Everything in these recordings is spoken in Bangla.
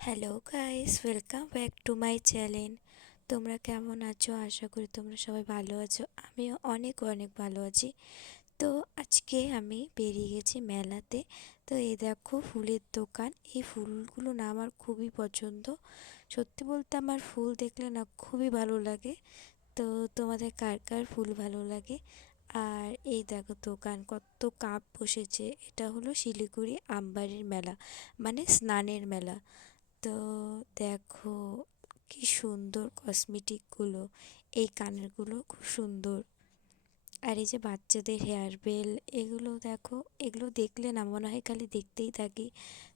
Hello guys welcome back to my channel তোমরা কেমন আছো? আশা করি তোমরা সবাই ভালো আছো। আমিও অনেক অনেক ভালো আছি। তো আজকে আমি বেরিয়ে গেছি মেলাতে। তো এই দেখো ফুলের দোকান। এই ফুলগুলো না আমার খুবই পছন্দ। সত্যি বলতে আমার ফুল দেখলে না খুবই ভালো লাগে। তো তোমাদের কার কার ফুল ভালো লাগে? আর এই দেখো দোকান, কত কাপ বসেছে। এটা হলো শিলিগুড়ি আমবাড়ির মেলা মানে স্নানের মেলা। তো দেখো কি সুন্দর কসমেটিকগুলো এই কানেরগুলো খুব সুন্দর। আর এই যে বাচ্চাদের হেয়ার বেল এগুলো দেখো, এগুলো দেখলে না মনে হয় খালি দেখতেই থাকি।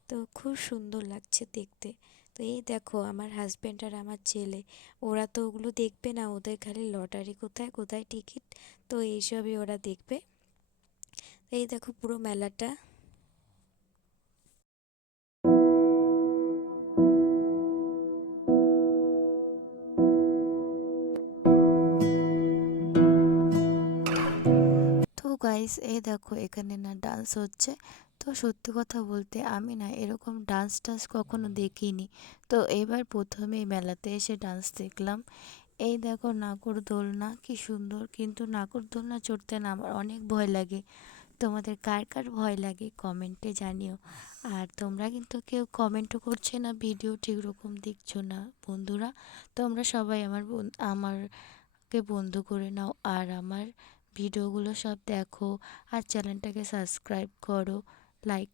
তো খুব সুন্দর লাগছে দেখতে। তো এই দেখো আমার হাজব্যান্ড আর আমার ছেলে, ওরা তো ওগুলো দেখবে না, ওদের খালি লটারি কোথায় কোথায় টিকিট তো এইসবই ওরা দেখবে। এই দেখো পুরো মেলাটা। গাইস এই দেখো, এখানে না ডান্স হচ্ছে। তো সত্যি কথা বলতে আমি না এরকম ডান্স টান্স কখনো দেখিনি। তো এবার প্রথমে এই মেলাতে এসে ডান্স দেখলাম। এই দেখো নাগর দোলনা, কি সুন্দর। কিন্তু নাগর দোলনা চড়তে না আমার অনেক ভয় লাগে। তোমাদের কার কার ভয় লাগে কমেন্টে জানিও। আর তোমরা কিন্তু কেউ কমেন্টও করছে না ভিডিও ঠিক রকম দেখছ না, বন্ধুরা। তোমরা সবাই আমার আমারকে বন্ধু করে নাও। আর আমার ভিডিওগুলো সব দেখো আর চ্যানেলটাকে সাবস্ক্রাইব করো লাইক